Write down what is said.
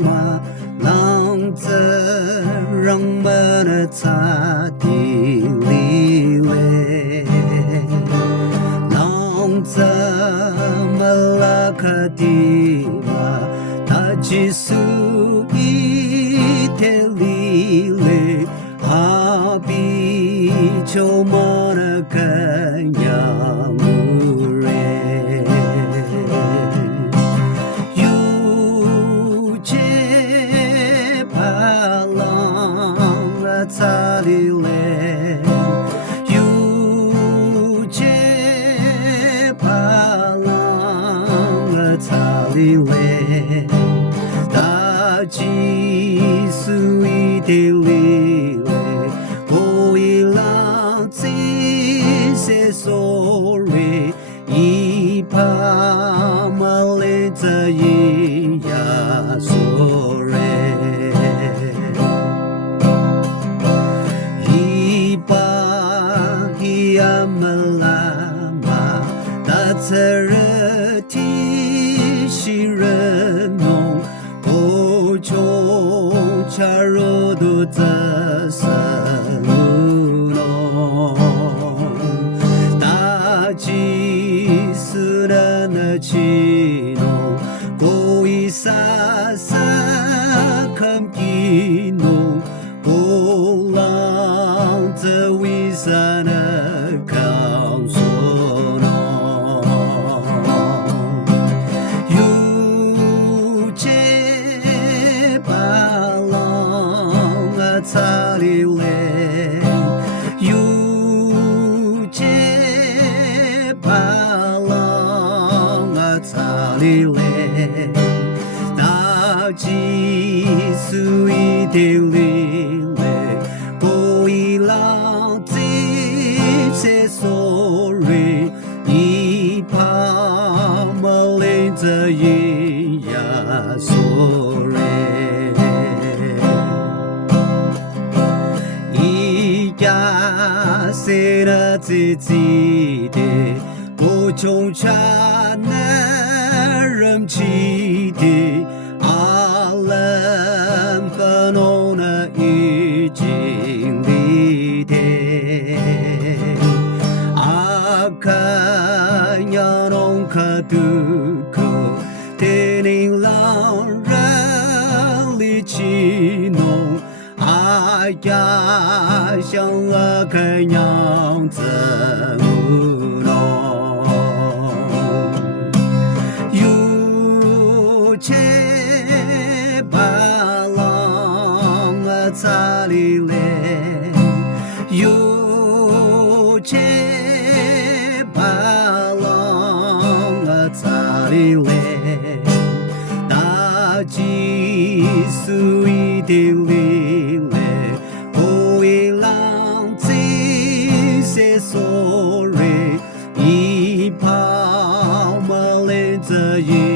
华，浪子让们的擦地里嘞，浪子们拉克地嘛，他只属一天里嘞，哈比就么那根呀木嘞。擦里嘞，有节巴郎擦里嘞，大吉苏伊的里嘞，我一浪子些所谓，一帕马勒这一呀所谓。Amalama Datsarati Shiranong Ocho Charodo Zasanunong Daji Surana Chinong Koi Sasa Kamkinong Olang Zawisana擦里嘞，有节巴郎擦里嘞，大吉苏伊的里嘞，过一浪子些所瑞，一帕马勒这一呀所瑞。谁的自己的不中差那人气的阿兰本诺那已经离的阿看呀弄卡杜克天灵浪人力气弄。哎呀，像个看样子弄，有节巴郎擦里嘞，有节巴郎擦里嘞，大吉苏伊的里。所瑞一帕马勒这一。